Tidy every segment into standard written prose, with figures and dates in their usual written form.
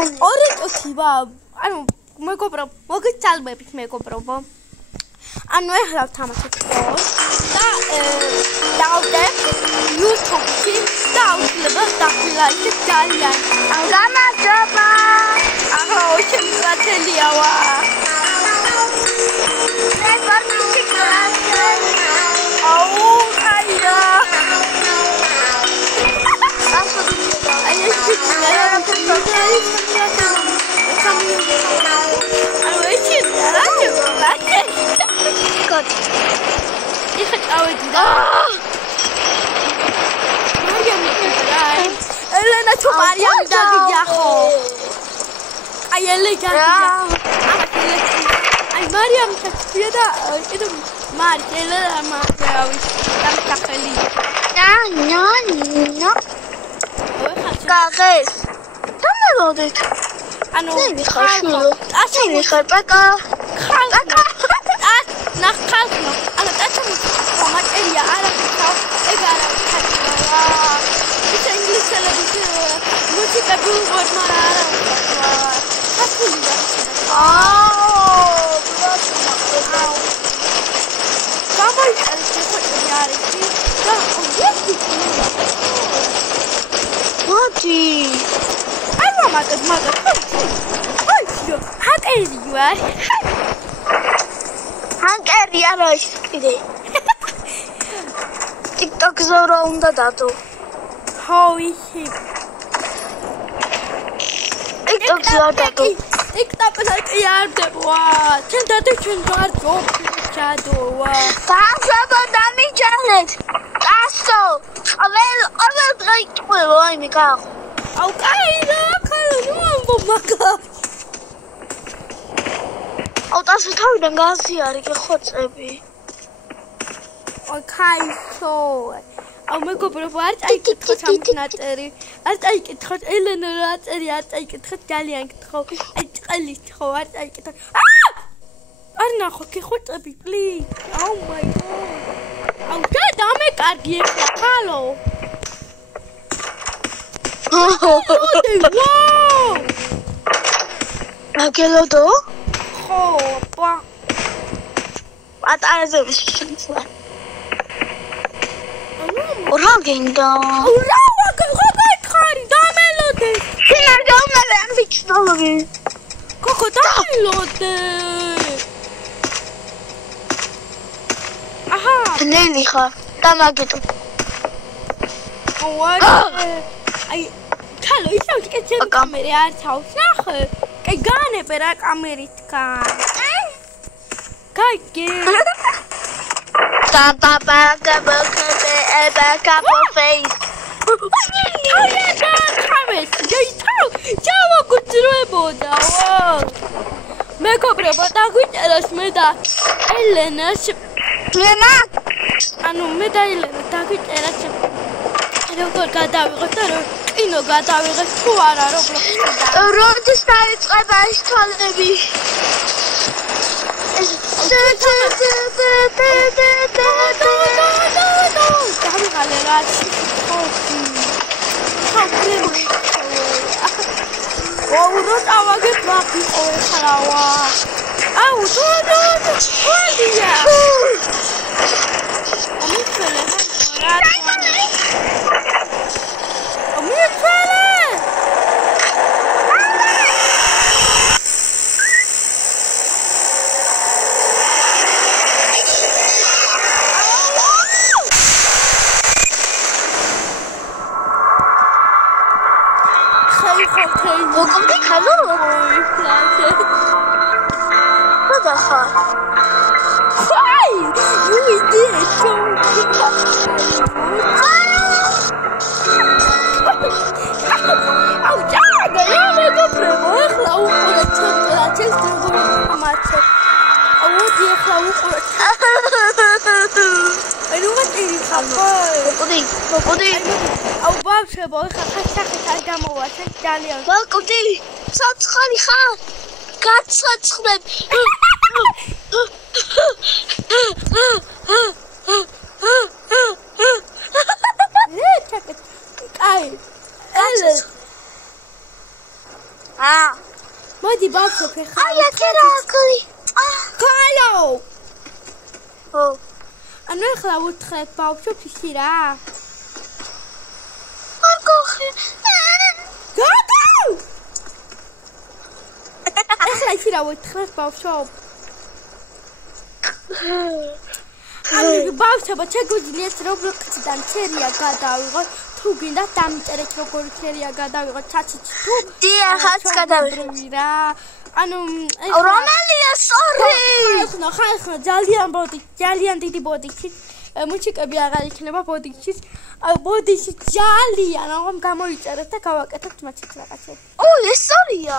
ორიტოქი ვა ანუ მეგობრო მოგიცალმებით მეგობრობო ანუ ეხლა ვთამაშობ და დავდე YouTube-ში და აუცილებლად დაგლაიქეთ ძალიან გამარჯობა ახლა შემოგაწელია ვა აუ ხაია Elena tu Mariam Dagiaho. Ay Elena. Ay Mariam Takfida itu Marcela Marcela tak kali. No. Kages. Tama lodet. Ano? Asal baka. Nakhalno. Ano tatam komat area ala kau egara khatwa. It's English television. Música buat marah. Hakunda. Kamu cepat nyari sih. Dah, Mati. Apa makan? Ayo, hak jual. Hak harus ini. TikTok zora unda datu. Holy shit. TikTok zora datu. TikTok lagi ada wah. Cinta tu cinta job jadu wah. Kasa badami challenge. Kaso. Awal like woi mikau. Okay dah kalau mampu makan. Tas tahu dah ngasih hari ke hot ebi. Okay so. Aku berbuat aikit macam nateri. Aikit hot Elena nateri. Aikit hot kalian kau. Aikit. Arna ke hot ebi please. Oh my god. Aku dah dame kaki kalau. Wow. Aquilo tu? Opa. Ada sesuatu. Orang gendong. Orang kan damelote. Kena damele ambil lagi. Kok damelote? Aha. Ini kah? Tama gitu. Awak. Ay. Kalau itu kita kamera tahu nak. Kayak gane perak Amerika. Kayak. Tata pakai face. Oh ya kan kames. Jadi tahu. Jauh aku terus bodoh. Mereka berapa takut jelas meda. Elena. Anu meda Elena takut jelas. Aduh kata ini kata suara roblox. Roda sekali terbaik lebih. Kami kali lagi. Wow, urut awak mati oleh Sarawak. Tuh. Oh dia. Kami მოდი ბავშვები ხარ. აი აქ რა აკლი. ხალო. ო. ანუ ახლა უთხრეთ ბავშვებს ისი რა. არ გოხე. გატო. ახლა ისი რა უთხრეთ ბავშვებს. ანუ ბავშვებო შეგვიძლიათ Roblox-დან სერია გადავიღოთ. თუ გინდა დამიწერეთ როგორი სერია გადავიღოთ ჩატში თუ დიახაც გადავიღოთ რა ანუ რომელია სორი ხალხო ძალიან დიდი ბოდიში მუსიკები აღარ იქნება ბოდიში ბოდიში ძალიან აღარ გამოიწერეთ და გავაკეთებთ მათი რაღაცები ო ეს სორია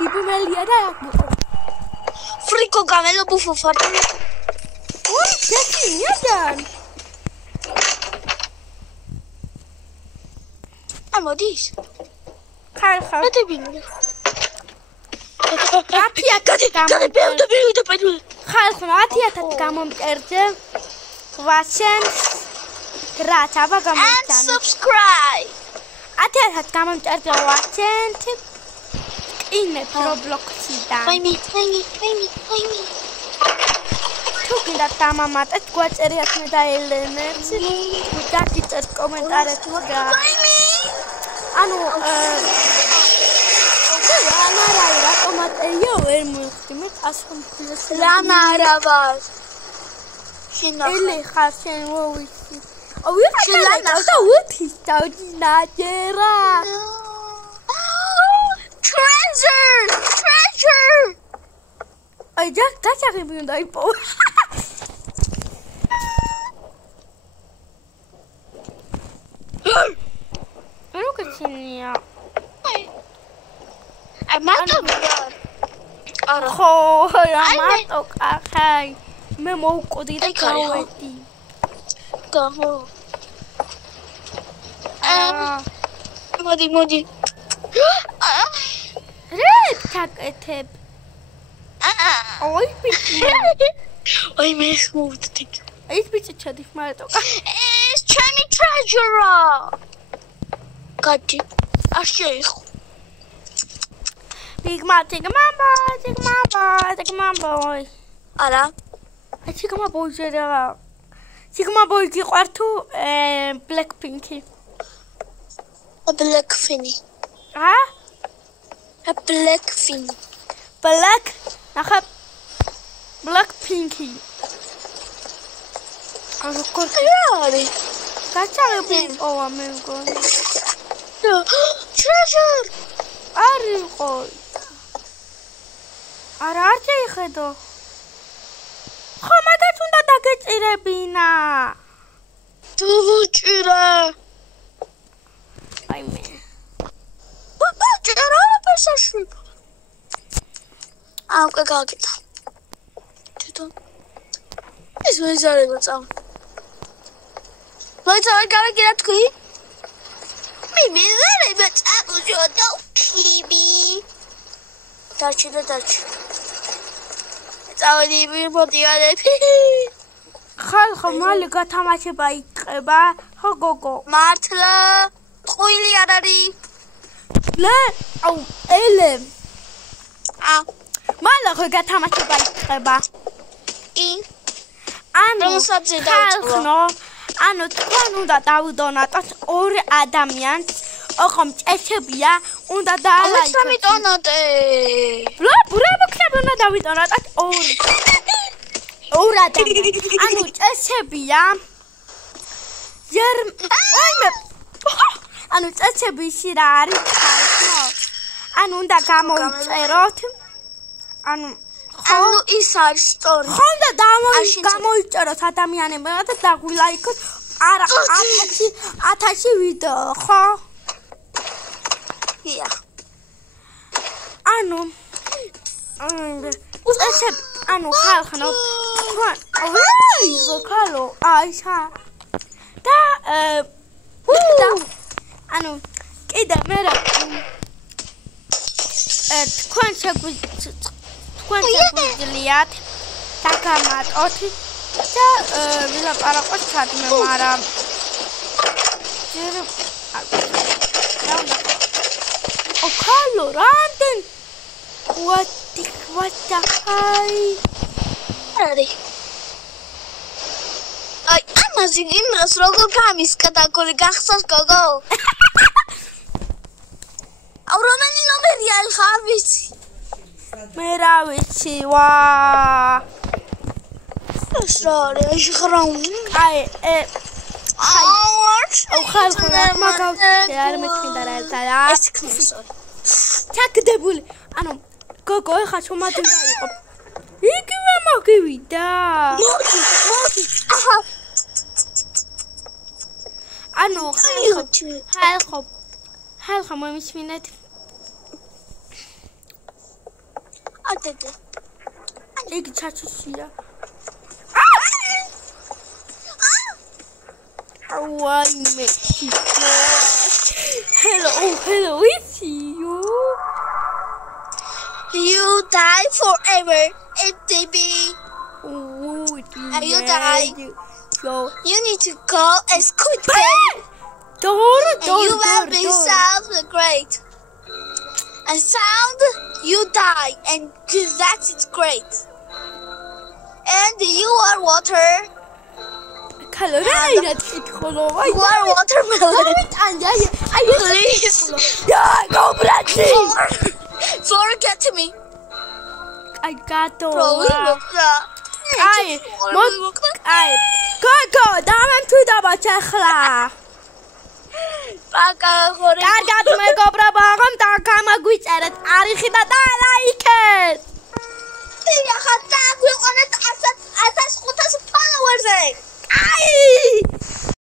ტიპმელია და ფრიკო გამელო ბუფო ფარტო ო გასინიადან მოდის ხალხო მეტებინი ხალხო 10,000 გამომწერდე ვაშენ რაცა გამომწერდე and subscribe 10,000 გამომწერდე ვაშენ ინე Roblox-დან ვაიმი თუ გინდა დამამატეთ გვაწერიათ მე და ელენებს დაგიწერთ კომენტარებში ვაიმი ანუ ლანა რა კომენტარია ვერ მოვხდით ასხომფილეს ლანა რა ვარ შენ ელი ხარ შენ ვოვიცი ლანა და უთვის დაუჯინაჯერა treasure აი დაჭაღები უნდა იპო როკეთია ხო რა მარტო კახაი მე მოვკვდი და გავედი გაჰო მოდი რე ჩაკეთებ ой მე ხუთი ის ბიჭი ჩადის მარტო ეს ჩემი treasure გადი აშეიხ Big Mama boy. არა Sigma boy ზერა. Sigma boy გიყვარ თუ Blackpink-ი? Blackpink. Blackpink. Black ნახა Blackpink-ი. ანუ კორკი არის. გაჭარები ოვა მე მგონი. Treasure. არისო. არა არ შეიხედო. ხო მაგაც უნდა დაგეწირებინა. თუ ვუჭირე. აი მე. ვუჭირე რა პერსაში. აუკე გაგიტა. თვითონ ეს ვეზარება წამ. მოიცა გარაგირა თქვი? მე ვეზარება წამოჟოდა ქიბი. დაჩი. წავედი მოდიარები. ხალხო მალე გათამაშება იწყება. ხო გოგო. მართლა ტყუილი არ არის. ლე, აუ, ელე. მალე ხო გათამაშება იწყება. ანუ ხალხო, ანუ თქვენ უნდა დავიდონატოთ ორ ადამიანს. ოღონდ წესებია, უნდა დაალაიქოთ. მე დავიდონატე. ბრavo, უნდა დავიდონატოთ ორ ადამიანს. ანუ წესებია. ანუ წესები ისი რა არის ხალხო? ანუ უნდა გამოიწეროთ. ანუ ის არის სტორი. ხო უნდა გამოიწეროთ ადამიანებმა და დაგვილაიქოთ. არა 1000 ვიდეო, ხო? ია. ანუ წესები, ანუ ხალხო, ხალო, აიშა. და ანუ კიდე მე რა თქვენ შეგვიძლიათ დაგამატოთ და ვილაპარაკოთ სადმე, მაგრამ ჯერ Hello, Randen. What the hi? Ready. I'm using Imra's logo Kamis category Gaxos Gogo. Our Romani number Harvest. Meravici, wow. Sorry, I should run. ჩაკდებული ანუ გოგო ეხა შომადინ დაიყო იგივე მოგივიდა მოდი ანუ ხალხო მომისმინეთ ატეტე იგი ჩაჩუსია Why make it Hello, it's you. You die forever, MTB. And you die. So you need to go and quit game. You will be sound great. And sound, you die, and that's great. And you are water. You are watermelon. Please. Go, Bradley. Forget me. I got to. Go, damn to the Bachela. Got my cobra bagam, Takama, which at Arihida, I like it. We on it as followers.